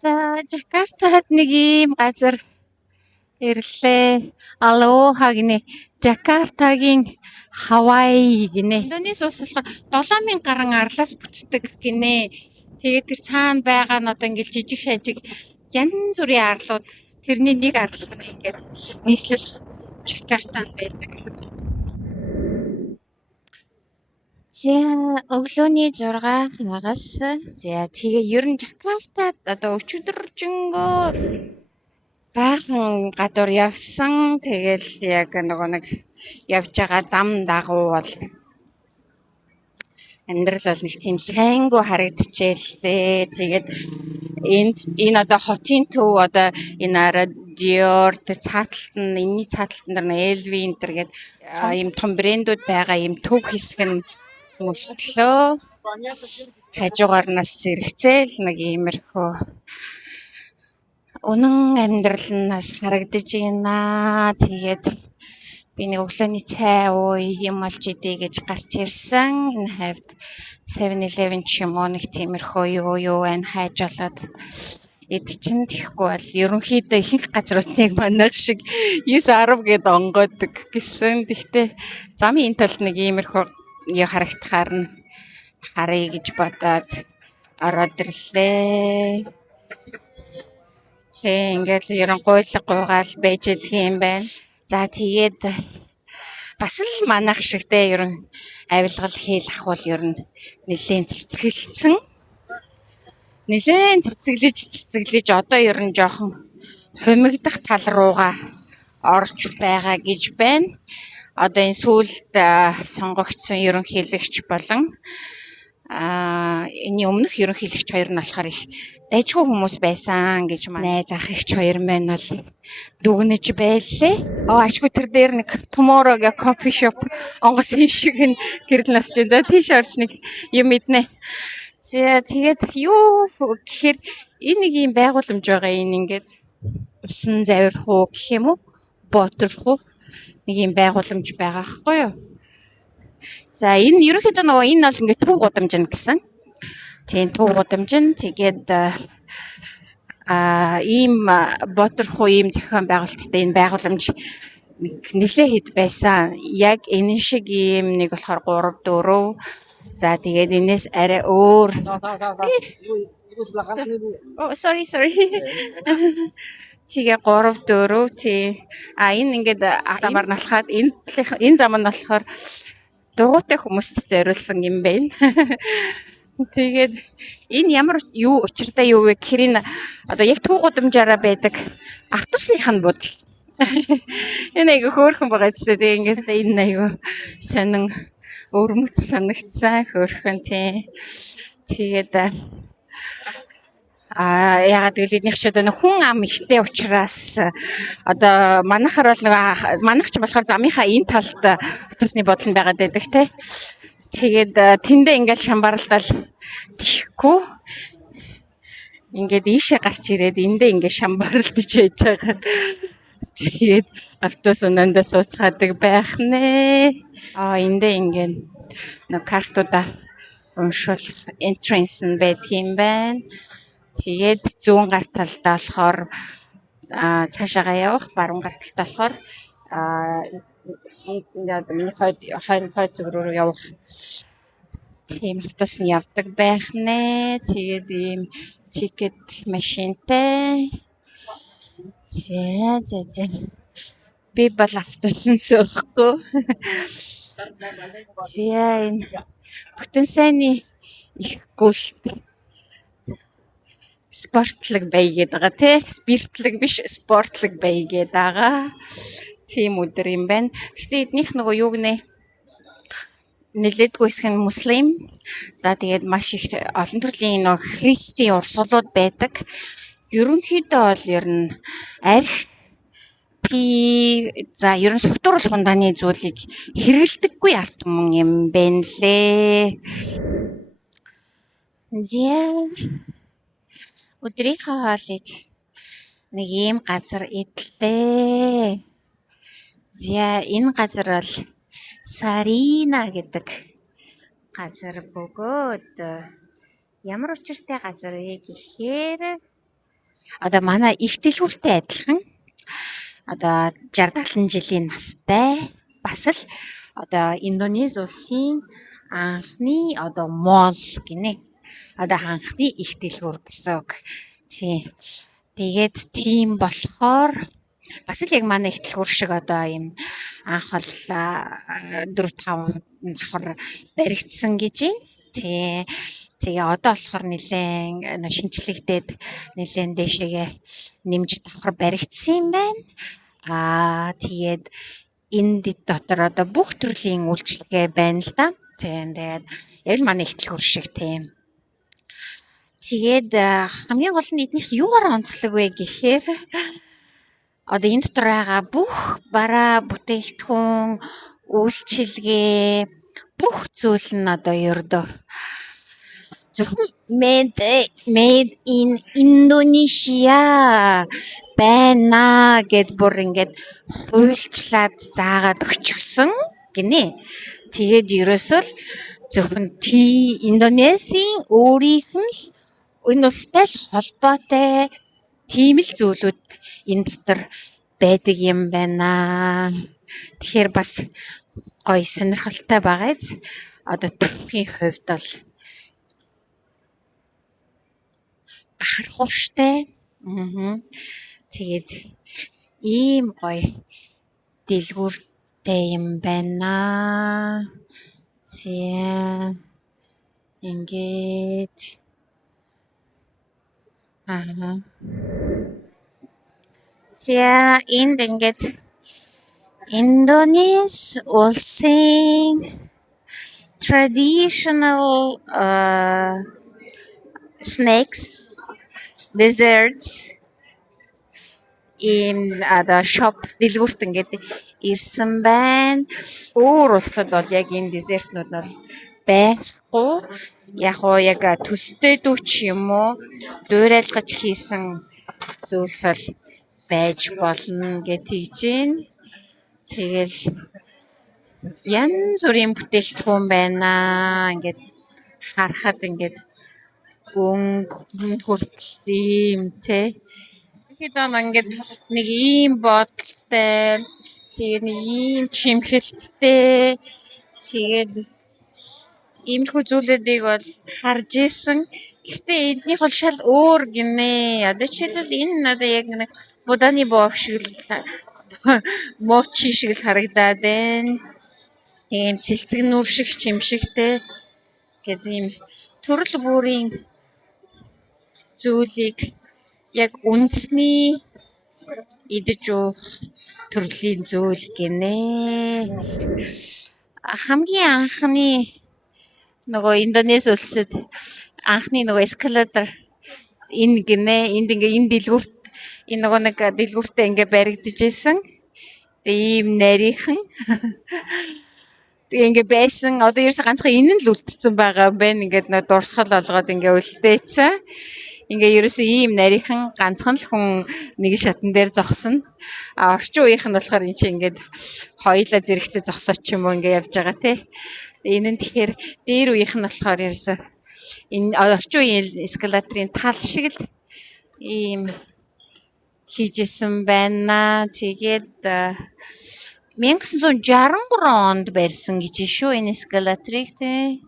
За Жакартад нэг ийм газар ирлээ. Алоха гинэ. Жакартагийн Хавай гинэ. Индонез улс болохоор 7000 гаруй арлаас бүтдэг гинэ. Тэгээд тэр цаана байгаа нь одоо ингээл жижиг шажиг янз бүрийн арлууд тэрний нэг арал нь ингээд нийслэл Жакартанд байдаг. За өглөөний 6-аас за тэгээ ер нь Жакартад одоо өчигдөржингөө баахан гадуур явсан. Тэгэл яг нэг явж байгаа зам дагуу бол амьдрал бол нэг тийм сайнгүй харагдчихжээ. Тэгээд энэ одоо хотын төв одоо энэ радиор тэр цааталт нь энэний цааталтан дээр нь LV энтер гэдэг ийм том брэндүүд байгаа ийм төв хэсэг нь мөртлөө хажуугаар нас зэрэгцээл нэг иймэрхүү үнэн амьдрал нас харагдаж байна. Тэгээд би нэг өглөөний цай ууй юм олж идэ гэж гарч ирсэн. Энэ хавьд 7-Eleven ч юм уу нэг тиймэрхүү юу байна хайж болоод идчихэн. Тэгэхгүй бол ерөнхийдөө ихэнх газруудыг манайх шиг 9-10 гээд онгойдог гэсэн. Тэгтээ замын энэ талд нэг иймэрхүү харагдахаар нь харъя гэж бодоод ороод ирлээ. Тэг ингээд ерөн гуйлга гуйгаал байж идэх юм байна. За тэгээд бас л манайх шигтэй ерөн авилгал хэл ахвал ерөн нэлээд цэцэглэж одоо ерөн жоохон хумигдах тал руугаа орж байгаа гэж байна. Одоо энэ сүүлд сонгогдсон ерөнхийлөгч болон энэ өмнөх ерөнхийлөгч хоёр нь болохоор их дайжгүй хүмүүс байсан гэж найз ах ихч хоёр маань бол дүгнэж байлээ. Ашгүй тэр дээр нэг tomorrow гэх кофе шоп онгоц юм шиг нь гэрэл нас чинь. За тийш орч нэг юм иднэ. За тэгээд юу гэхээр энэ нэг юм байгууламж байгаа. Энэ ингээд усан завирх уу гэх юм уу? Боторх уу? Нэг юм байгууламж байгаа байхгүй юу? За энэ ерөнхийдөө нөгөө энэ бол ингээд төв гудамжин гэсэн. Тийм төв гудамжин тэгээд ийм боторх уу ийм зохион байгуулалттай энэ байгууламж нэлээд хэд байсан. Яг энэ шиг ийм нэг болохоор 3-4. За тэгээд энэс арай өөр. Sorry. Тэгээ 3-4 тий. Энэ ингээд замаар налхаад энэ зам нь болохоор дугуйтай хүмүүст зориулсан юм байна. Тэгээд энэ ямар юу учиртай юу вэ гэхээр энэ одоо яг төв гудамжаараа байдаг автобусных нь бодол. Энэ айгүй хөөрхөн байгаа ч тийм ингээд энэ айгүй сонин өрмөц санагдсан хөөрхөн тий. Тэгээд ягаад гэвэл эднийх ч одоо хүн ам ихтэй учраас одоо манайхаар бол манайх ч болохоор замынхаа энэ талд автобусны бодол нь байгаад байдаг те. Тэгээд тэндээ ингээл шамбарлал тийхгүй ингээд ийшээ гарч ирээд эндээ ингээд шамбарлаж яж байгаа. Тэгээд автобус өнөндөө сууцгаадаг байх нэ. Эндээ ингээд нэг картуудаа уншуулах entrance нь байдаг юм байна. Тэгээд зүүн гар талдаа болохоор цаашаага явах, баруун гар талдаа болохоор миний хойд зүг рүү явах тийм автобус нь явдаг байх нэ. Тэгээд ийм тикет машинтай. За. Би бол автобусны суухгүй. Энэ бүтэн сайнны их гүйлт спортлог байгээд байгаа тий. Спиртлог биш, спортлог байгээд байгаа. Тийм өдөр юм байна. Гэхдээ эднийх нөгөө юу гэнэ? Нэлээдгүй хэсэг нь муслим. За тэгээд маш их олон төрлийн нөгөө христийн урсгалууд байдаг. Ерөнхийдөө бол ер нь арх за ер нь сувтууруулах ундааны зүйлийг хэрэгэлдэггүй арт түмэн юм байна лээ. Өдрийнхөө хоолыг нэг ийм газар идлээ. За энэ газар бол Сарина гэдэг газар бөгөөд ямар учиртай газар вэ гэхээр Одоо манай их дэлгүүртэй адилхан одоо 60-70 жилийн настай бас л одоо Индонез улсын анхны одоо мол гинэ. Одоо анхны их дэлгүүр гэсэн үг. Тийм. Тэгээд тийм болохоор бас л яг манай их дэлгүүр шиг одоо юм анх бол 4-5 давхар баригдсан гэж байна. Тий. Тэгээ одоо болохоор нэлээд шинчлэгдээд нэлээд дэшегээ нэмж давхар баригдсан юм байна. Тэгээд энэ дотор одоо бүх төрлийн үйлчлэгээ байна л да. Тэгээд яг л манай их дэлгүүр шиг тийм. Тэгээд хамгийн гол нь эднийх юугаар онцлог вэ гэхээр одоо энэ дотор байгаа бүх бараа бүтээгдэхүүн үйлчилгээ бүх зүйл нь одоо ердөө зөвхөн made in Indonesia байна гэд бүр ингээд хуульчлаад заагаад өчгсөн гинэ. Тэгээд ерөөсөө л зөвхөн Индонезийн өөрийнх нь энэ улстай л холбоотой тийм л зүйлүүд энэ дотор байдаг юм байна. Тэгэхээр бас гоё сонирхолтой байгааз одоо түүхийн хувьд бол бахархууштай. Тэгээд ийм гоё дэлгүүртэй юм байна. Тийм. Ингээд За энд ингээд Индонез улсын traditional snacks, desserts ийм одоо shop дэлгүүрт ингээд ирсэн байна. Өөр улсад бол яг энэ десертнууд бол байхгүй. Яг уу яг төстэй дүүч юм уу дуурайлгаж хийсэн зүйлс бол байж болно гэж тэгж байна. Тэгэл янз бүрийн бүтээгдэхүүн байна. Ингээд харахад ингээд хүртэл ийм те. Тэгэхэд ингээд нэг ийм бодолтой тэгээд нэг ийм чимхэлттэй тэгээд иймэрхүү зүйлүүдийг бол харж исэн. Гэхдээ эднийх бол шал өөр гинэ. Одоо жишээлбэл энэ одоо яг нэг буданы боов шиг л мочи шиг л харагдаад байна. Тийм цэлцэг нүр шиг чимшигтэй гэдэг ийм төрөл бүрийн зүйлийг яг үндэсний идэж уух төрлийн зүйл гинэ. Хамгийн анхны нөгөө Индонез улсад анхны нөгөө эскалатор энэ гинэ. Энд ингээ энэ дэлгүүрт энэ нөгөө нэг дэлгүүртээ ингээ баригдаж исэн. Ийм нарийнхан. Тэгээ ингээ байсан. Одоо ерөөсө ганцхан энэ нь л үлдсэн байгаа байна. Ингээд нэг дурсгал олгоод ингээ үлдээсэн. Ингээ ерөөсө ийм нарийнхан ганцхан л хүн нэг шатан дээр зогсно. Орчин үеийнх нь болохоор энэ чинь ингээд хоёулаа зэрэгтэй зогсооч юм уу ингээ явж байгаа те. Энэ нь тэгэхээр дээр үеийнх нь болохоор ерөөсө энэ орчин үеийн эскалаторын тал шиг л ийм хийжсэн байна. Тэгээд 1963 онд барьсан гэж шүү энэ эскалаторыг те.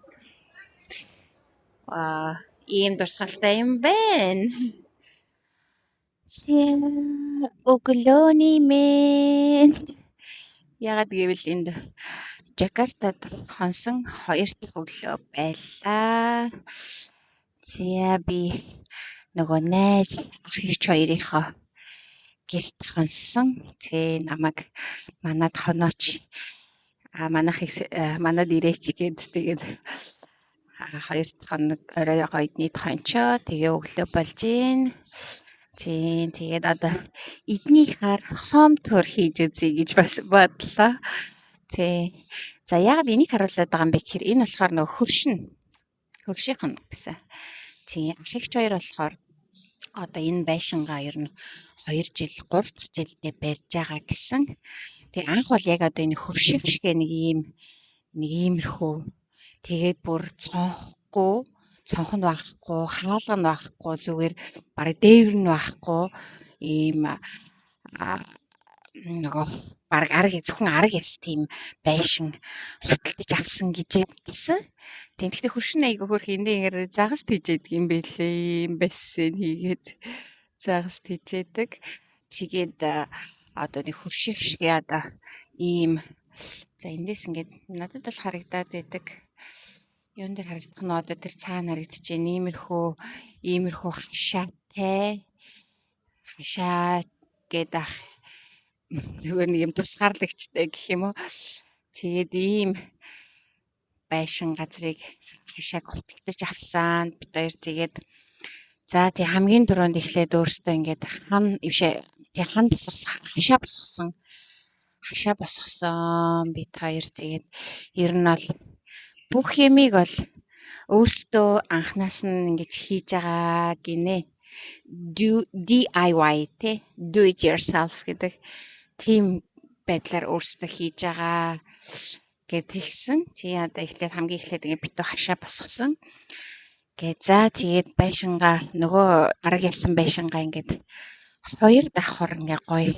Ийм дурсгалтай юм байна. Өглөөний мэнд. Ягаад гэвэл энд Жакартад хонсон 2 дахь өглөө байлаа. За би нөгөө найз ах эгч хоёрынхоо гэрт хонсон. Тэ намайг манад хонооч манад ирээч гэд тэгээд 2 дахь хоног орой гойдны хончоо тэгээ өглөө болж гин. Тийм тэгээд одоо эднийхээр хом төр хийж үзье гэж бас бодлоо. Тий. За яагаад энийг харуулад байгаа юм бэ гэхээр энэ болохоор нөгөө хөршийнхэн гэсэн. Тий ах эгч хоёр болохоор одоо энэ байшингаа ер нь 2 жил 3 дахь жилдээ барьж байгаа гэсэн. Тэг анх бол яг одоо энэ хөрших шиг нэг иймэрхүү тэгээд бүр цонхгүй цонх нь байхгүй, хаалга нь байхгүй, зүгээр бараг дээвэр нь байхгүй ийм нөгөө бараг зөвхөн арга яс тийм байшин худалдаж авсан гэж ядсан. Тэгэхдээ хөршин айгаа хөрх эндээр загас тийжээдэг юм бэлээ. Юм бассейн хийгээд загас тийжээдэг. Тэгээд одоо нэг хөршиг шиг яада ийм за эндээс ингээд надад бол харагдаад байдаг. Юун дээр харагдах нь одоо тэр цаана харагдаж байна. Иймэрхүү хашаатай хашаа гэдэг зүгээр нэг юм тусгаарлагчтай гэх юм уу. Тэгээд ийм байшин газрыг хашааг худалдаж авсан. Бид хоёр тэгээд за тий хамгийн түрүүнд эхлээд өөртөө ингээд хашаа босгосон. Бид хоёр тэгээд ер нь бол бүх юмыг бол өөртөө анханаас нь ингэж хийж байгаа гинэ. DIY тий do it yourself гэдэг тийм байдлаар өөртөө хийж байгаа гэдгийгсэн. Тий одоо хамгийн эхлээд ингэ битүү хашаа босгосон. За тэгээд байшингаа нөгөө арга ясан байшингаа ингээд 2 давхар ингээ гоё.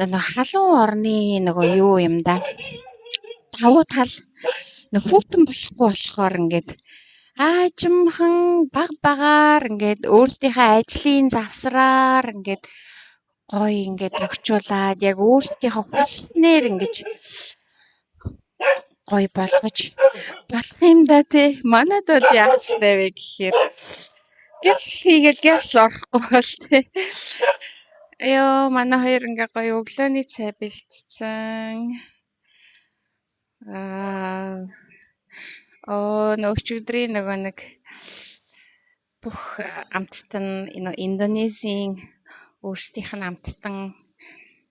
Нөгөө халуун орны нөгөө юу юм да. Давуу тал нэг хүүтэн болохгүй болохоор ингээд аажимхан багаар ингээд өөрсдийнхөө ажлын завсраар ингээд гоё ингээд өгчүүлээд яг өөрсдийнхөө хүснээр ингээд гоё болгож болох юм да тий. Манайд бол яах вэ гэхээр гяс хийгээл гяс орохгүй бол тий. Ёо манай хоёр ингээ гоё өглөөний цай бэлтцэн. Өчигдрийн нөгөө нэг бүх амттан Индонезийн өөрсдийнх нь амттан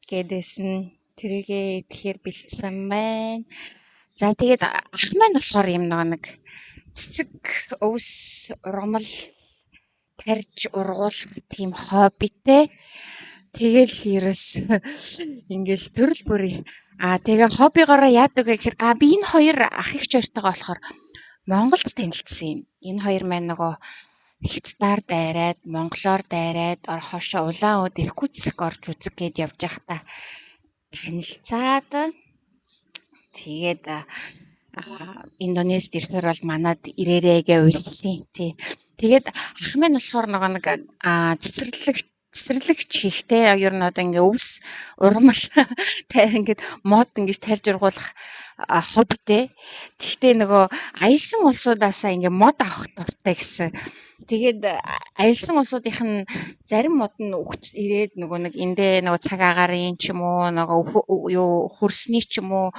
гэдээсэн тэрийгээ идэхээр бэлдсэн байна. За тэгээд ах маань болохоор юм нэг цэцэг өвс ургамал тарьж ургуулах тийм хоббитэй. Тэгэл ерөөс ингээл төрөл бүрийн тэгээ хоббигоороо яадаг гэхээр би энэ хоёр ах их хоёртойгоо болохоор Монголд танилцсан юм. Энэ хоёр маань нөгөө хятадаар дайраад, монголоор дайраад хошоо улаан өд Иркутск орж үзэх гээд явж байхдаа танилцаад тэгээд Индонезид ирэхээр бол манад ирээрээгээ уйлсан. Тий. Тэгээд ах маань болохоор нөгөө нэг цэцэрлэгч хийхтэй ер нь одоо ингээ өвс ургамал ингээд мод ингэж тарьж ургуулах хоббитэй. Тэгтээ нөгөө аялсан улсуудаасаа ингээ мод авах дуртай гэсэн. Тэгээд аялсан улсуудынх нь зарим мод нь ирээд нөгөө нэг эндээ нөгөө цаг агаарын ч юм уу нөгөө юу хөрсний ч юм уу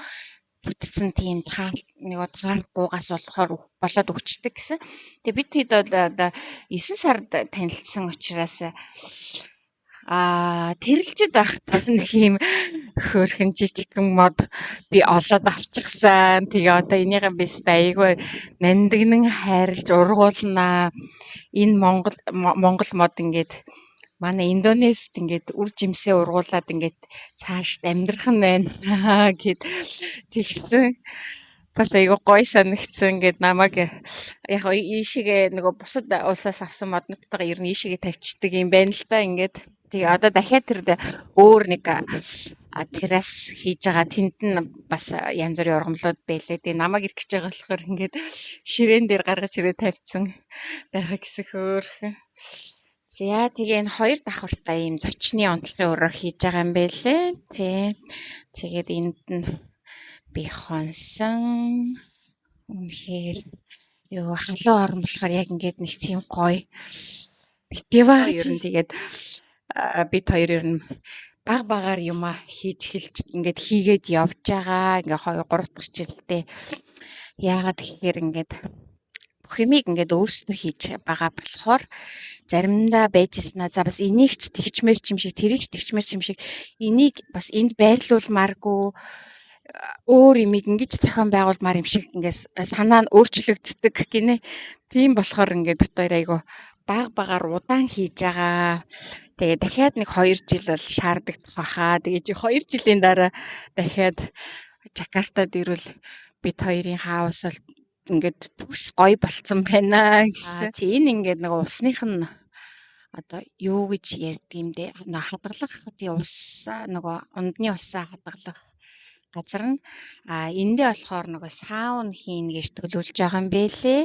бүтцэн тийм таарахгүйгаас болоод өгчдөг гэсэн. Тэгээ бид хэд бол одоо 9 сард танилцсан учраас тэрэлжид байхдаа нэг юм хөөрхөн жижигхэн мод би олоод авчихсан. Тэгээ одоо энийгээ бистэ айгүй нандинан хайрлж ургуулнаа. Энэ Монгол мод ингээд манай Индонезид ингээд үр жимсээ ургуулад ингээд цаашд амьдрах нь байна гэд тэгсэн. Бас айгүй гоё санагдсан ингээд намайг яг ийшээгээ нөгөө бусад улсаас авсан моднуудтайгаа ер нь ийшээгээ тавьчихдаг юм байна л да ингээд. Тэгээ одоо дахиад тэр өөр нэг террас хийж байгаа тэнд нь бас янз бүрийн ургамлууд байлээ. Тэгээ намайг ирэх гэж байгаа болохоор ингээд ширээн дээр гаргаж ирээ тавьсан байгаа гэсэн хөөрхөн. За тэгээ энэ хоёр давхартай ийм зочны онцлогийн өрөө хийж байгаа юм байлээ. Тий. Тэгээд энд нь би хонсон. Үнэхээр юу халуун орн болохоор яг ингээд нэг тийм гоё. Битээва ер нь тэгээд бид хоёр ер нь багаар юм хийж эхэлж ингээд хийгээд явж байгаа. Ингээ 2 3 дахь жилдээ яагаад гэхээр ингээд бүх юмыг ингээд өөрсдөө хийж байгаа болохоор заримдаа байжснаа за бас энийг ч тэгчмээр ч юм шиг тэрийг ч тэгчмээр ч юм шиг энийг бас энд байрлуулмааргүй өөр юмыг ингэж зохион байгуулмаар юм шиг ингээд санаа нь өөрчлөгддөг гинэ. Тийм болохоор ингээд бит хоёр айгу багаар удаан хийж байгаа. Тэгээ дахиад нэг 2 жил бол шаардагдах баха. Тэгээ 2 жилийн дараа дахиад Жакартад ирвэл бид хоёрын хаус бол ингээд төгс гоё болцсон байна гэсэн. Тийм ингээд нэг усных нь одоо юу гэж ярьдаг юм бэ? Хадгалах тийм ус нөгөө ундны усаа хадгалах газар нь эндээ болохоор нөгөө саун хийн гэж төлөвлөж байгаа юм бэлээ.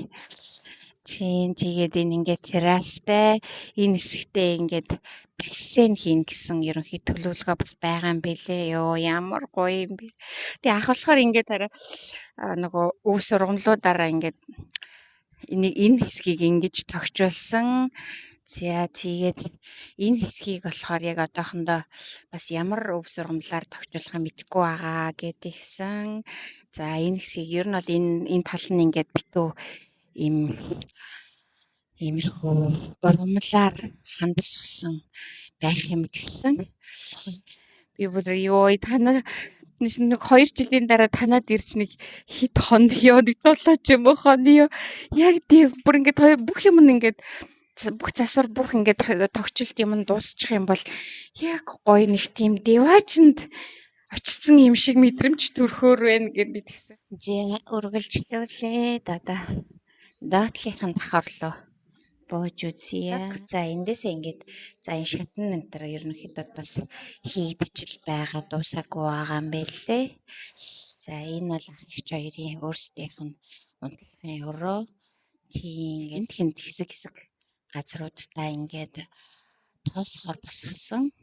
Тийм тэгээд энэ ингээд террастай энэ хэсэгтээ ингээд бассейн хийн гэсэн ерөнхий төлөвлөгөө бас байгаа юм бэлээ. Йоо ямар гоё юм бэ. Тэгээ ах болохоор ингээд арай нөгөө өв сургамлуудаараа ингээд энэ хэсгийг ингэж тогтчулсан. За тэгээд энэ хэсгийг болохоор яг одоохондоо бас ямар өв сургамлаар тогтчулахаа мэдэхгүй байгаа гэдгийгсэн. За энэ хэсгийг ер нь бол энэ тал нь ингээд битүү иймэрхүү ургамлаар хандвсгсан байх юм гэсэн. Би бүр ёо танаа нэг 2 жилийн дараа танаад ирж нэг хит хон ёо нэг дулаач юм уу хон ёо яг тийм бүр ингээд бүх юм ингээд бүх засвар бүх ингээд тогтчлт юм дуусчих юм бол яг гоё нэг тийм деваачнд очсон юм шиг мэдрэмж төрхөөр байна гэд би тэгсэн. Зэ үргэлжлүүлээ доотлынхын давхарлуу бууж үзье. За эндээсээ ингээд за энэ шатн энэ төр ерөнхийдөө бас хийгдчихэл байгаа дуусаагүй байгаа юм байлээ. За энэ бол ах их хоёрын өөрсдийнх нь унтлагын өрөө. Тийм энд хэсэг газруудтай ингээд тоосхоор босгосон.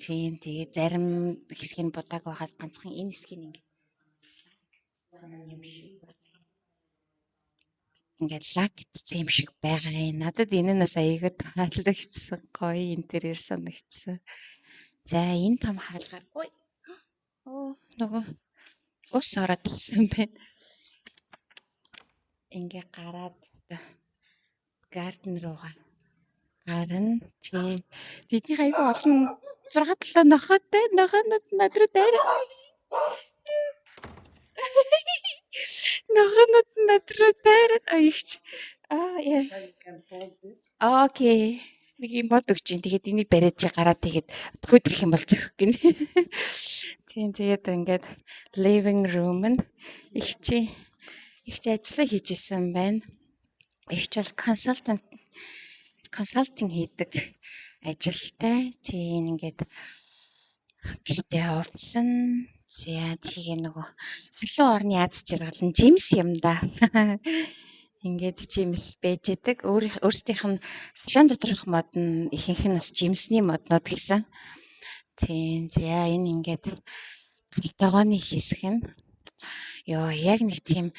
Тийм тэгээд зарим хэсэг нь будааг байгаад ганцхан энэ хэсгийг ингээд лагтсан юм шиг байгаа юм. Надад энэ нас аягүй таалагдсан гоё интерьер санагдсан. За энэ том хаалгаар нөгөө ус ороод ирсэн байна. Ингээ гараад гарден руугаа гарна. Тэдний аягүй олон 6-7 нохотой нохонод надруу дайраа. Нохонод надруу дайраад аягч. Яа. Окей. Нэг юм бод өгч юм. Тэгээд энийг бариад чи гараад тэгээд хөдөлгөх юм бол зөхөх гин. Тийм тэгээд ингээд living room нь их чи ажиллаа хийж исэн байна. Их ч бол консалтинг хийдэг ажилтай. Тийм ингээд гэртээ орсон. За тэгээ нөгөө халуун орны аз жаргал нь жимс юм да. Ингээд жимс байж идэг. Өөрсдийнх нь хашаан доторх мод нь ихэнх нь бас жимсний моднод гэсэн. Тийм за энэ ингээд тогооны хэсэг нь ёо яг нэг тийм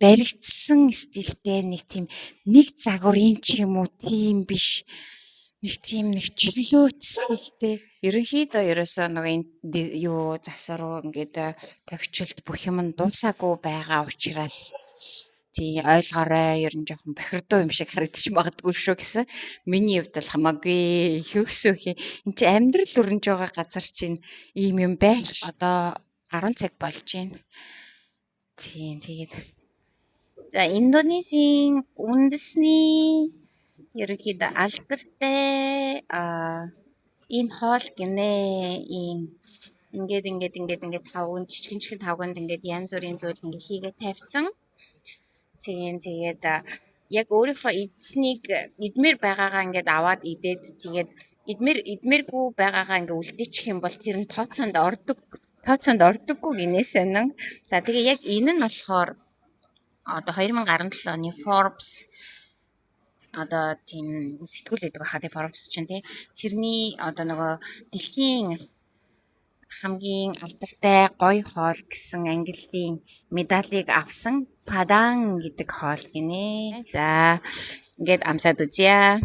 баригдсан стилтэй нэг загварын ч юм уу тийм биш. Нэг чөлөөт стилтэй. Ерөнхийдөө ерөөсөө нөгөө юу засвар ингээд тогтчлт бүх юм нь дуусаагүй байгаа учраас тий ойлгоорой ер нь жоохон бохирдуу юм шиг харагдчих магадгүй шүү гэсэн. Миний хувьд бол хамаагүй хөөсөөхий. Энд чи амьдрал өрнөж байгаа газар чинь ийм юм байх. Одоо 10 цаг болж байна. Тийм тэгээд за Индонезийн үндэсний ерөнхийдөө алдартай ийм хоол гинэ ийм ингээд тавган жижигэн тавганд ингээд янз бүрийн зүйл ингээд хийгээ тавьсан. Тэгээд яг өөрийнхөө идмээр байгаагаа ингээд аваад идээд тэгээд идмээргүй байгаагаа ингээд үлдээчих юм бол тэр нь тооцоонд ордоггүй гинээсээ нэн. За тэгээ яг энэ нь болохоор одоо 2017 оны Forbes одоо тийм сэтгүүл гэдэг байхад Forbes чинь тий тэрний одоо нөгөө дэлхийн хамгийн алдартай гоё хоол гэсэн ангиллын медалийг авсан Падан гэдэг хоол гинэ. За ингээд амсаад үзье.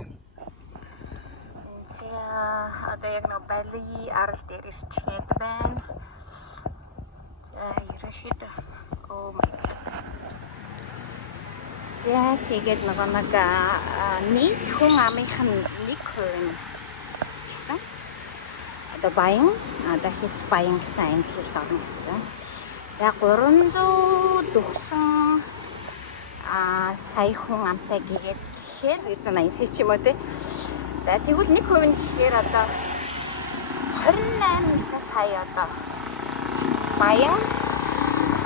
За одоо яг нөгөө Бали арал дээр ирчээд байна. За ерөөхдөө oh my god. За тэгээд нөгөө нийт хүн амынх нь 1% гэсэн. Одоо баян, одоо хэд баян гэсэн ангилалд орно гэсэн. За 340 сая хүн амтай гэхээр 180 сая ч юм уу те. За тэгвэл 1% нь гэхээр одоо 28 сая одоо баян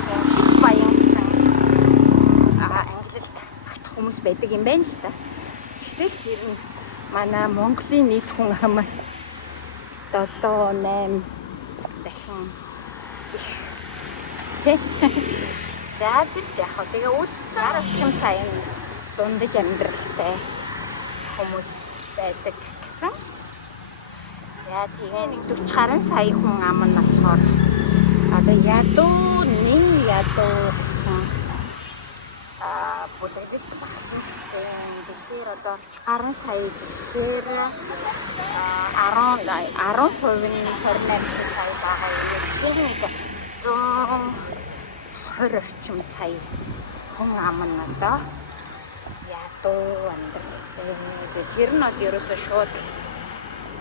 хэд баян гэсэн хүмүүс байдаг юм байна л та. Гэтэл тэр нь манай Монголын нийт хүн амаас 7-8 дахин их. За тэр ч яг хөө тэгээ үлдсэн орчим сайн дундаж амьдралтай хүмүүс байдаг гэсэн. За тэгээ нэг 40 гаруй сая хүн ам нь болохоор одоо ядуу гэсэн бүлэглэлт багтсан гэсэн. Тэгэхээр одоо 40 гаруй сая гэхээр 10% нь 28 сая байгаа юм. Жишээ нь 120 орчим сая хүн ам нь одоо ядуу амьдралтай. Тэр нь бол ерөөсөө шууд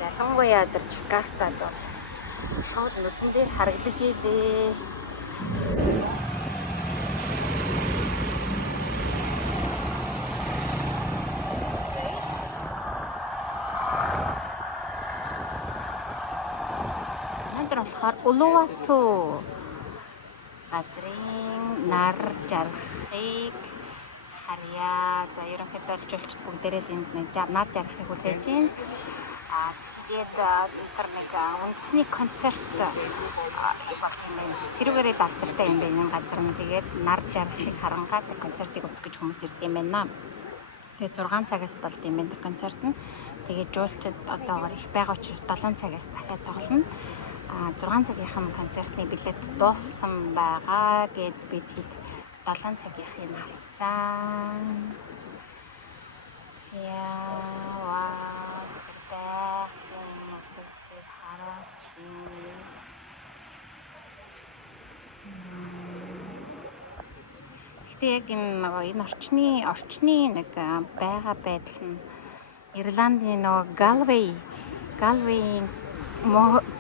ялангуяа тэр Жакартад бол шууд нүдэн дээр харагдаж илээ. Өнөөдөр болохоор Улуату газрын нар жаргахыг харьяа. За ерөнхийдөө жуулчд бүгдээрээ л энд нар жаргахыг хүлээж байна. Тэгээд тэр нэг үндэсний концерт болох юм байна. Тэрүүгээр л алдартай юм байна газар нь. Тэгээд нар жаргахыг харангаад концертыг үзэх гэж хүмүүс ирд юм байна. Тэгээд 6 цагаас болд юм байна концерт нь. Тэгээд жуулчд одоогоор их байгаа учраас 7 цагаас дахиад тоглоно. 6 цагийн концертны билет дууссан байгаа. Гэд бид 7 цагийн авсан. Гэхдээ яг энэ орчны нэг байгаа байдал нь Ирландын нөгөө Galway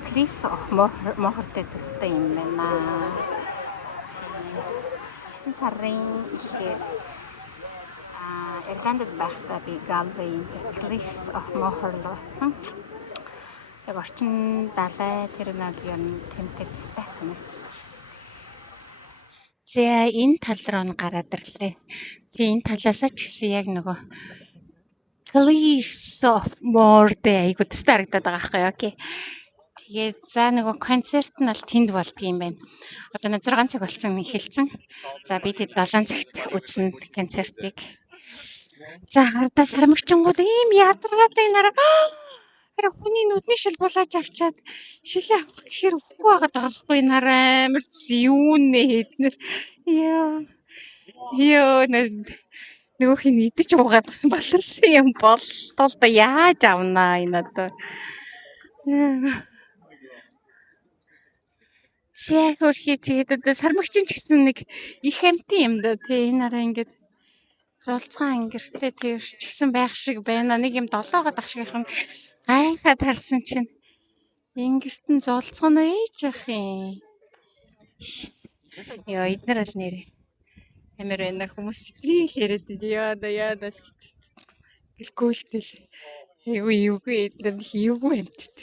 Cliffs мохортой төстэй юм байна. 9 сарын ихээр Ирландд байхдаа би Galway Cliffs мохор луутсан. Яг орчин далай тэр нь бол ер нь тэмдэг тустай санагдчих. За энэ тал руу нь гараад ирлээ. Тэгээ энэ талаасаа ч гэсэн яг нөгөө Cliffs of Moher айгуу тустай харагдаад байгаа байхгүй юу? Окей. Тэгээд за нөгөө концерт нь бол тэнд болдгийм байна. Одоо нэг 6 цаг болсон эхэлсэн. За би тэд 7 цагт үзсэн концертыг. За хардаа сармагчингууд ийм ядаргаад энэ арай хүний нүдний шил булааж авчаад шилээ авах гэхээр өгөхгүй байгаа байхгүй нараа амар юунэ хэднэр ёо нөгөөх нь идэж уугаад баларсан юм боллоо да яаж авнаа энэ одоо яг хөрхий тэгээд одоо сармагчин ч гэсэн нэг их амтын юм да тий энэ араа ингээд зулцгаан ангиртай тэрч гэсэн байх шиг байна. Нэг юм 7 гад ах шиг юм гайхаад харсан чинь ингэрт нь зулцгаан ээж ах юм. Яа эднэр аль нэрээ. Амар байна хүмүүс тэтгэл яриад яада гэлгөөлтэл. Эйгүй эднэр эйгүй амтд.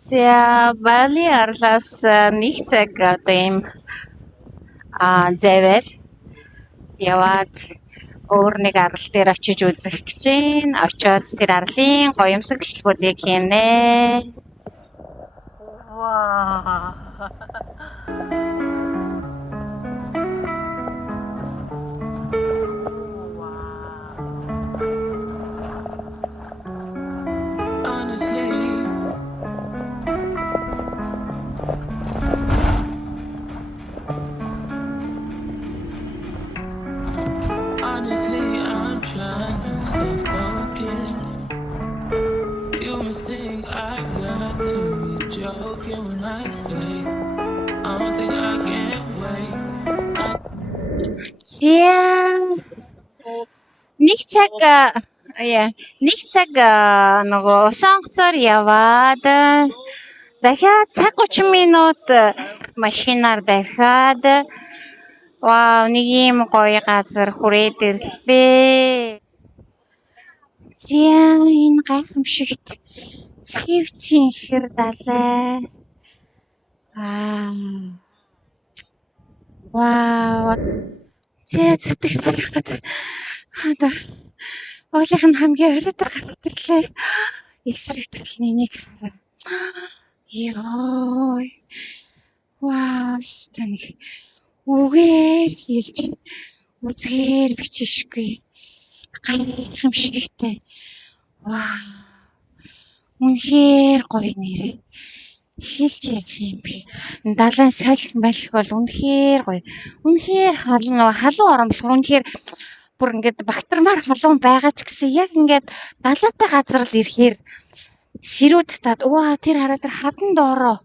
За Бали арлаас нэг цаг одоо ийм зэвэр яваад өөр нэг арал дээр очиж үзэх гэж байна. Очоод тэр арлын гоёмсог бичлэгүүдийг хийнэ. Ваа. Honestly, I'm trying to stay focused. You must think I got to be joking when I say I don't think I can wait. Нэг цаг нөгөө Усонгоцоор яваад дахиад цаг 30 минут машинаар дахиад вау нэг юм гоё газар хүрээд ирлээ. Энэ гайхамшигт цэвцэн ихэр далай. Вау. Зүтг сархад. Одоо уулынх нь хамгийн оройдор гараад ирлээ. Эсрэг талны нэг хараа. Йой. Вау, стэнг. Үгээр хэлж үзгээр бичишгүй. Гайхамшигтай. Вау. Үнэхээр гоё нэр. Хэлж ярих юм би. Далайн салхи малх бол үнэхээр гоё. Үнэхээр халуун орон болохоор үнэхээр бүр ингээд багтармаар халуун байгаа ч гэсэн яг ингээд далайтай газар л ирэхээр сэрүү татаад тэр хараа тэр хадан доороо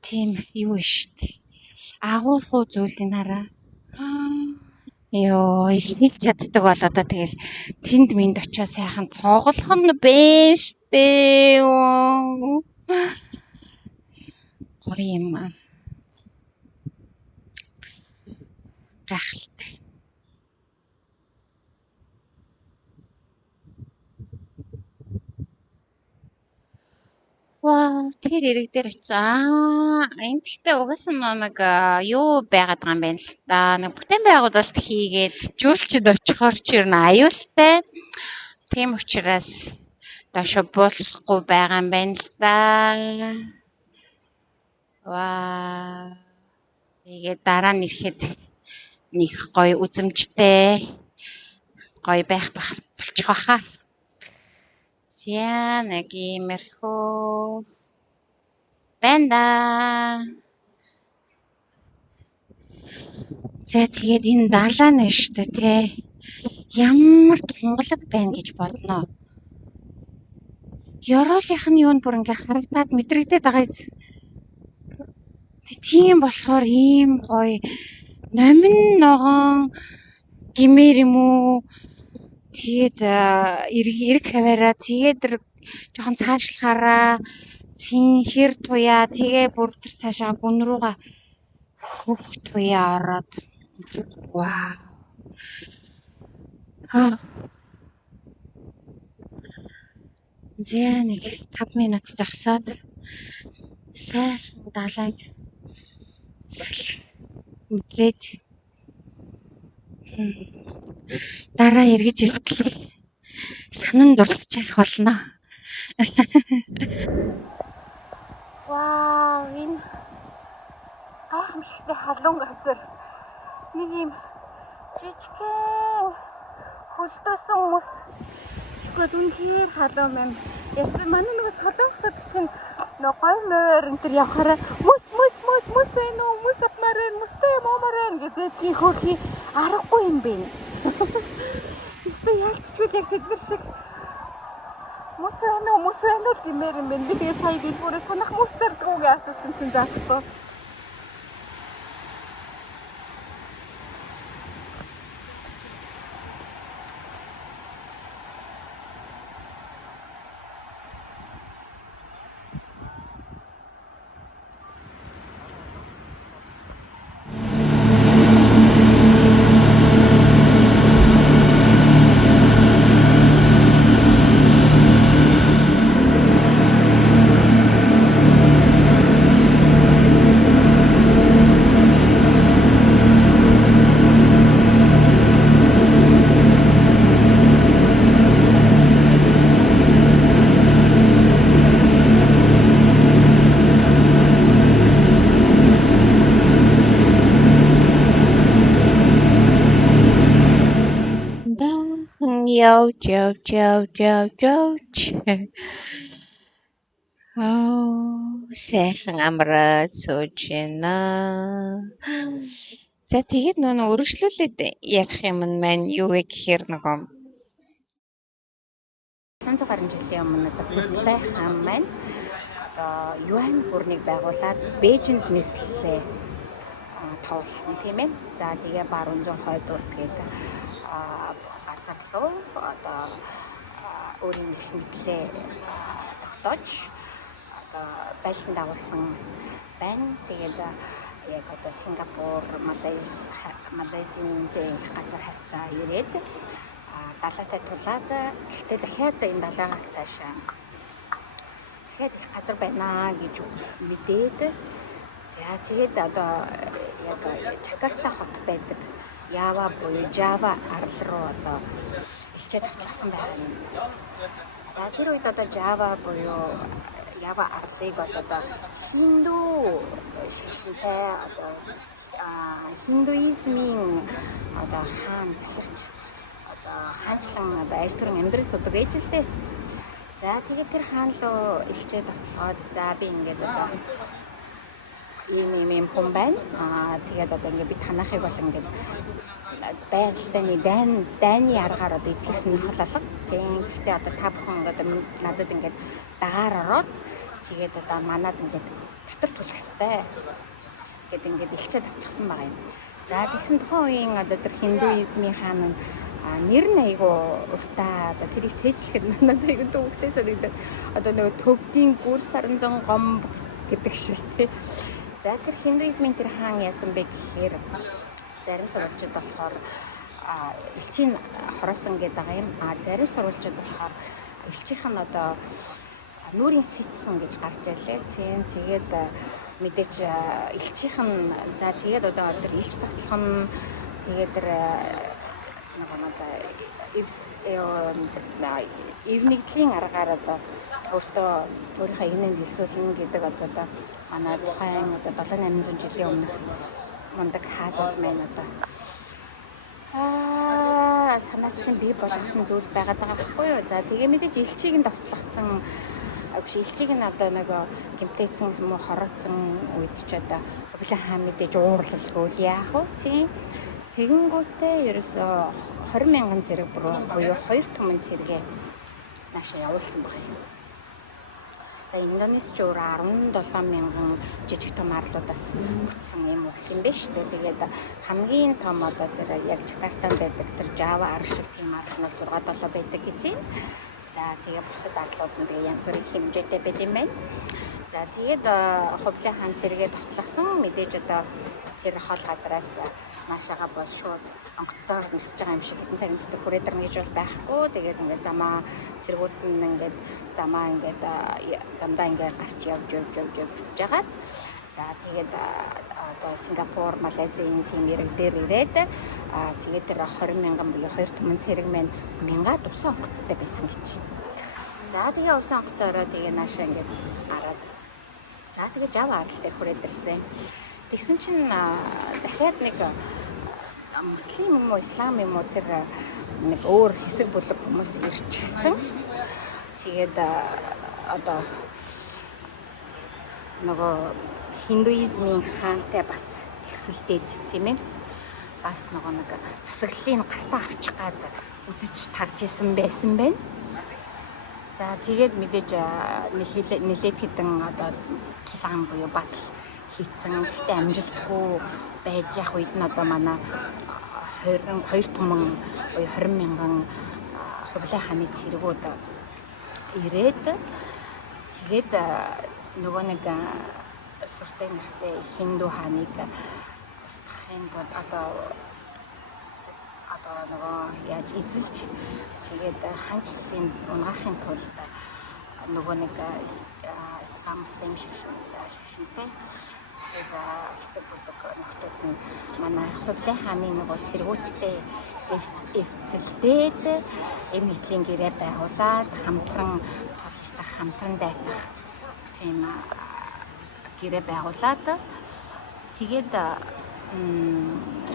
тийм юу штэ. Агуурхуу зүйлийг хараа. Эсэлж чаддаг бол одоо тэгэл тэнд минь очоо сайхан тоглох нь бэ штэ. Гоё юм аа. Гахалтай. Вау, тэр ирэг дээр очив. Энд гэхдээ угаасаа нэг юу байгаад байгаа юм бэ л да. Нэг бүтээн байгуулалт хийгээд жүүлчэд очихоор ч ер нь аюултай. Тийм учраас доошо буулахгүй байгаа юм байна л да. Вау. Тэгээд дараа нь ирэхэд нэг гоё үзэмжтэй гоё байх болчих واخа. Нэг иймэрхүү бэнда. Тэгээд энэ далаа нэ штэ тий. Ямар тунгалаг байна гэж бодноо. Ёроолынх нь юу н бүр ингээ харагдаад мэдрэгдээд байгаа юм. Тийм болохоор ийм гоё номин ногоон гимээр юм уу? Тэгээд эрэг хаваараа тэгээд жоохон цаашлахаараа цэнхэр туяа тэгээ бүр тэр цаашаа гүн рүүгээ хөх туяа ороод вау. Нэг 5 минут зогсоод сайхан далайг мэдрээд дараа эргэж ирэхдээ санан дурсчих болно. Вау, энэ гайхамшигтай халуун газар. Нэг юм жижигхэн хөлдөөсөн хүмүүс. Тэгвэл үнэхээр халуун юм. Ястаа манай нэг солонгосод чинь нөгөө гой мөвөр энэ төр явахаараа мөс байна уу? Мөс апмаар байна, мөстэй момоор байна гэдэг тийм хөрхи аргагүй юм бэ. Ястаа ялцчихвэл яг тэднэр шиг Хүмүүс байна л гэмээр юм байна. Би тэгээ сая дэлгүүрээс танах хүмүүс зардаг уу гэж асуусан чинь заахгүй. Явж. Сайхан амраад сууж байна. За тэгээд нөө өргөжлүүлээд ярих юм маань юу вэ гэхээр нөгөө 700 гаруй жилийн өмнө Кублай хаан маань юань бүрнийг байгуулад Бээжинд нийслэлээ товлсон тийм ээ. За тэгээ баруун зүүн хойд урд гэдэг газар руу өөрийн эрх мэдлээ тогтоож байлдан дагуулсан байна. Тэгээд яг Сингапур, Малайзийн газар хавцаа ирээд далаатай тулаад гэхдээ дахиад энэ далаагаас цаашаа дахиад их газар байна гэж мэдээд за тэгээд яг Жакарта хот байдаг Ява буюу Жава арал руу илчээ тавталсан байна. За тэр үед Жава буюу Ява арлыг хинду шигшинтэй хиндуизмын хаан захирч хаанчлан аж төрийн амьдрал судаг ээж л дээ. За тэгээд тэр хаан руу илчээ давталгаад за би ингээд ийм хүн байна. Тэгээд ингээд би танахыг бол ингээд байлдааны дайны аргаар эзлэсэн халалга. Тийм гэхдээ та бүхэн ингээд надад ингээд дагаар ороод тэгээд манад ингээд дотор тулах хэвээр гэдэг ингээд илчээ давталсан байгаа юм. За тэгсэн тухайн үеийн тэр хиндуизмын хаан нь нэр нь айгу уртаа тэрийг цээжлэхэд надад айгу төвхтэй санагдаад нөгөө төвгийн гүр саранзан гомб гэдэг шиг тий. За тэр хиндуизмын тэр хаан яасан бэ гэхээр зарим сурвалжууд болохоор элчийн хороосон гэдэг байгаа юм. Зарим сурвалжууд болохоор элчийнх нь нүрийн сэтсэн гэж гарч ирлээ. Тийм тэгээд мэдээж элчийнх нь за тэгээд тэр элч татлах нь тэгээд тэр эвнэгдлийн аргаар өөртөө өөрийнхөө игнэнд хэлсүүлнэ гэдэг манай тухайн 700-800 жилийн өмнөх мундаг хаадууд маань санаачлан бий болгосон зүйл байгаад байгаа байхгүй юу. За тэгээ мэдээж элчийг нь давтлагцсан биш элчийг нь нөгөө гимтээцэн юм уу хорооцсон үед ч Кублай хаан мэдээж уурлалгүй яах вэ тийм. Тэгэнгүүтээ ерөөсөө 20,000 зэрэг буюу 2 түмэн зэрэгээ наашаа явуулсан баг юм. За Индонез ч өөр 17,000 жижиг том арлуудаас бүтсэн юм улс юм биш үү. Тэгээд хамгийн том тэр яг Жакартанд байдаг тэр Жава ар шиг тийм арал нь 6-7 байдаг гэж байна. За тэгээ бусад арлууд нь тэгээ янз бүрийн хэмжээтэй байд юм байна. За тэгээд Кублай хаан зэрэгээ товтлогсон мэдээж тэр хол газраас наашаага бол шууд онгоцдоор нисэж байгаа юм шиг хэдэн цагийн дотор хүрээд ирнэ гэж бол байхгүй. Тэгээд ингээд замаа сэргүүд нь ингээд замаа ингээд замдаа ингээд гарч явж жагаад за тэгээд Сингапур, Малайзийн тийм ирэг дээр ирээд тэгээд тэр 20,000 буюу 2 түмэн цэрэг маань 1000 усан онгоцтой байсан гэж. За тэгээ усан онгоцоороо тэгээ наашаа ингээд гараад за тэгээ Жава арал дээр хүрээд ирсэн. Тэгсэн чинь дахиад нэг муслим юм уу ислам юм уу тэр нэг өөр хэсэг бүлэг хүмүүс ирчихсэн. Тэгээд нөгөө хиндуизмын хаантай бас хэрсэлдээд тийм ээ. Бас нөгөө нэг засаглалын гартаа авчих гад үзэж тарж исэн байсан байна. За тэгээд мэдээж нэлээд хэдэн одоо тулаан буюу батал хийцэн. Гэхдээ амжилтгүй байж явах үед нь одоо манай 22 түмэн буюу 20 мянган хувлаа хааны цэргүүд ирээд тэгээд нөгөө нэг суртай нэртэй Хинду хааныг устгахын тулд одоо нөгөө яаж эзэлж тэгээд ханчлалын унгаахын тулд нөгөө нэг ислам шашинтай хэсэг бүлэг нөхдүүд нь манай хувлаа хааны нөгөө цэргүүдтэй эвцэлдээд эм хэдлийн гэрээ байгуулад хамтран тулдах, хамтран дайтах тийм гэрээ байгуулад тэгээд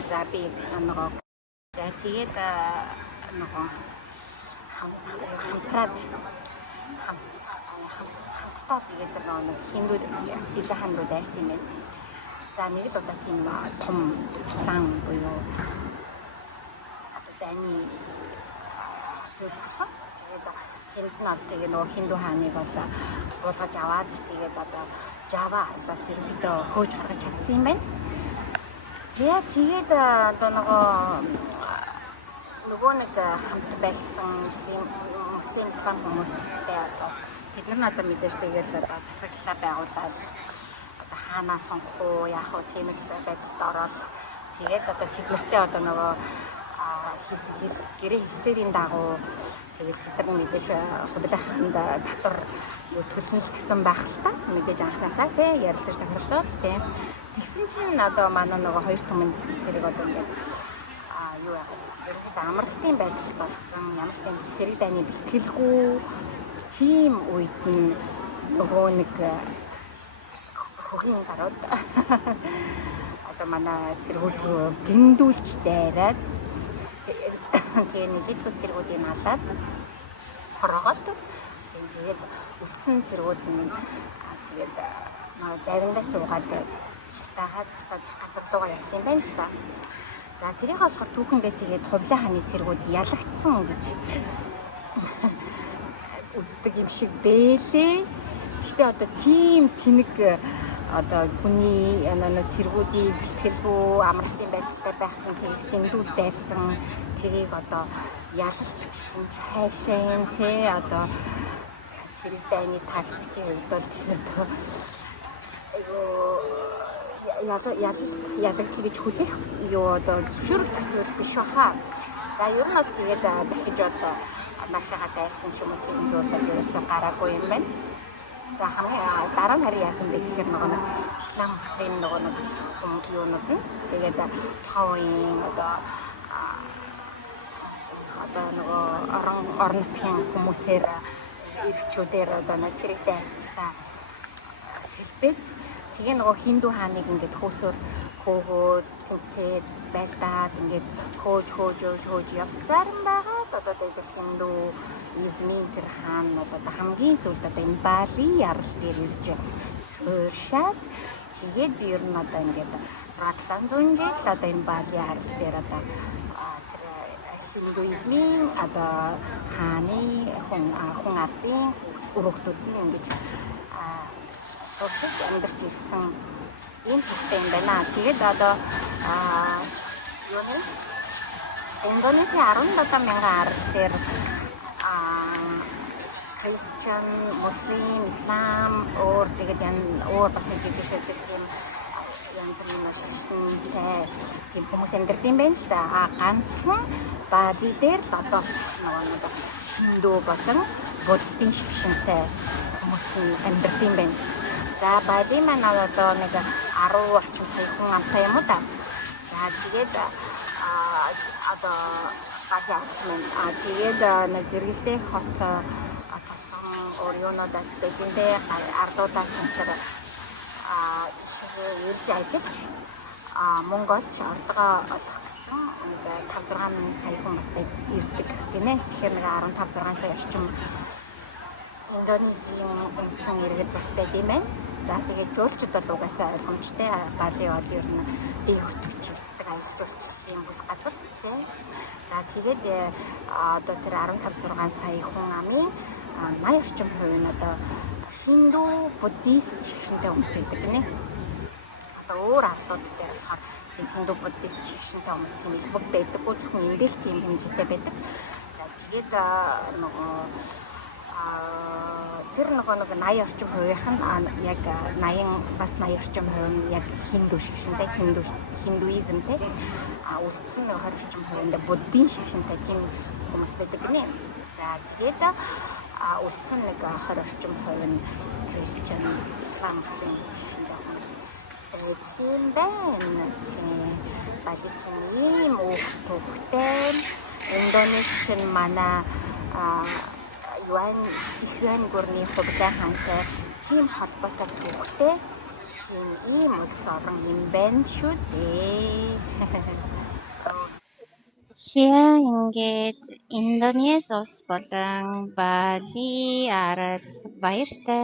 за би нөгөө за тэгээд нөгөө хамтраад хамтдаа тэгээд нөгөө Хинду эзэн руу дайрсан юм байна. За нэг л удаа тийм том тулаан буюу одоо дайны зөвлөсөн. Тэгээд тэнд нь бол тэгээд нөгөө Хинду хааныг бол буулгаж аваад тэгээд одоо Жава арлаас ерөнхийдөө хөөж гаргаж чадсан юм байна. За тэгээд одоо нөгөө нэг хамт байлцсан муслим ислам хүмүүстэй одоо тэд нар одоо мэдээж тэгээд засаглалаа байгуулаад одоо хаанаа сонгох уу яах вэ тийм л байдалд ороод тэгээд одоо тэднэртэй одоо нөгөө гэрээ хэлцээрийн дагуу тэгээд тэдний мэдээж хувлаа хаанд татвар төлнө л гэсэн байх л та мэдээж анхнаасаа тий ярилцаж тохиролцоод тий тэгсэн чинь одоо манай нөгөө 2 түмэн цэрэг одоо ингээд юу яах вэ ерөнхийдөө амралтын байдалд орсон ямар ч тийм цэрэг дайны бэлтгэлгүй тийм үед нь нөгөө нэг хөгийн гарууд одоо манай цэргүүд рүү гиндүүлж дайраад тэгээд нэлээдгүй цэргүүдийг алаад хорогоод тэгээд үлдсэн цэргүүд нь тэгээд завиндаа суугаад цагтаагаад буцаад их газар руугаа явсан юм байна л да. За тэрийг болохоор түүхэндээ тэгээд хувлаа хааны цэргүүд ялагдсан гэж үздэг юм шиг бэлээ. Гэхдээ одоо тийм тэнэг одоо хүний цэргүүдийн бэлтгэлгүй амралтын байдалтай байхад тэгж гиндүүл дайрсан тэрийг одоо ялалт гэх юм хайшаа юм те одоо цэрэг дайны тактикийн хувьд бол тэр одоо ялагдал гэж хүлээх юу одоо зөвшөөрөгдөх зүйл биш баха. За ер нь бол тэгээд дахиж бол наашаага дайрсан ч юм уу тийм зүйл бол ерөөсөө гараагүй юм байна. За хамгийн дараа нь харин яасан бэ гэхээр нөгөө нэг ислам муслим нөгөө нэг юунууд нь тэгээд товын одоо нөгөө орон нутгийн хүмүүсээр ирчүүдээр одоо цэрэг дайчтай сэлбээд тэгээ нөгөө Хинду хааныг ингээд хөөсөөр хөөгөөд тэнцээд байлдаад ингээд хөөж явсаар юм байгаа. Одоо тэгээд Хинду измийн тэр хаан бол одоо хамгийн сүүлд одоо энэ Бали ярал дээр ирж сууршаад тэгээд ер нь одоо ингээд 700 жил одоо энэ Бали ярал дээр одоо тэр Хиндуизмын одоо хааны хүн ардын өргөдүүд нь ингэж сурч амьдарч ирсэн ийм төвтэй юм байна. Тэгээд одоо юу нэ Индонеси 17 мянган арал дээр Christian, Muslim, Islam өөр тэгээд өөр бас нэг жижиг тийм янз бүрийн шашинтай тийм хүмүүс амьдардаг юм байна л да. Ганцхан Бали дээр л одоо нөгөө Хинду болон буддистийн шашинтай хүмүүс амьдардаг юм байна. За Бали маань одоо нэг 10 орчим сая хүн амтай юм уу да. За тэгээд одоо Бали амтмын тэгээд нэг зэрэгэлдэх хот тосгон өрөөнөөс бэдэнтэй арлуудаас тэр ирж ажиллаж Монголч орлогоо олох гэсэн нэг 5-6 сая хүн бас ирдэг гинэ. Тэгэхээр нэг 15-6 сая орчим Индонезийн үндсэн иргэд бас байд юм байна. За тэгээд жуулчид бол угаасаа ойлгомжтой. Бали бол ер нь дээгүртгч чивддэг аялал жуулчлалын бүс газар тийм. За тэгээд одоо тэр 15-6 сая хүн амын 80 орчим хувь нь одоо хинду, буддист шашинтай хүмүүс байдаг гинэ. Одоо өөр арлууд дээр болохоор тийм хинду, буддист шашинтай хүмүүс тийм илбэг байдаггүй, зөвхөн энд л тийм хэмжээтэй байдаг. За тэгээд нөгөө тэр нөгөө 80 орчим хувийнх нь яг 80 бас 80 орчим хувь нь яг хинду шашинтай, хиндуизмтэй. Үлдсэн 20 орчим хувинд буддийн шашинтай тийм хүмүүс байдаг гинэ. За тэгээд үлдсэн 20 орчим хувь нь Christian, Ислам гэсэн шашинтай хүмүүс. Тийм байна. Бали чинь ийм төвхтэй. Индонез чинь манай юан гүрний хувьтай хамтар тийм холбоотой төвхтэй. Тийм ийм улс орон юм байна шүү дээ. Сия ингээд Индонез улс болон Бали арал баяртай.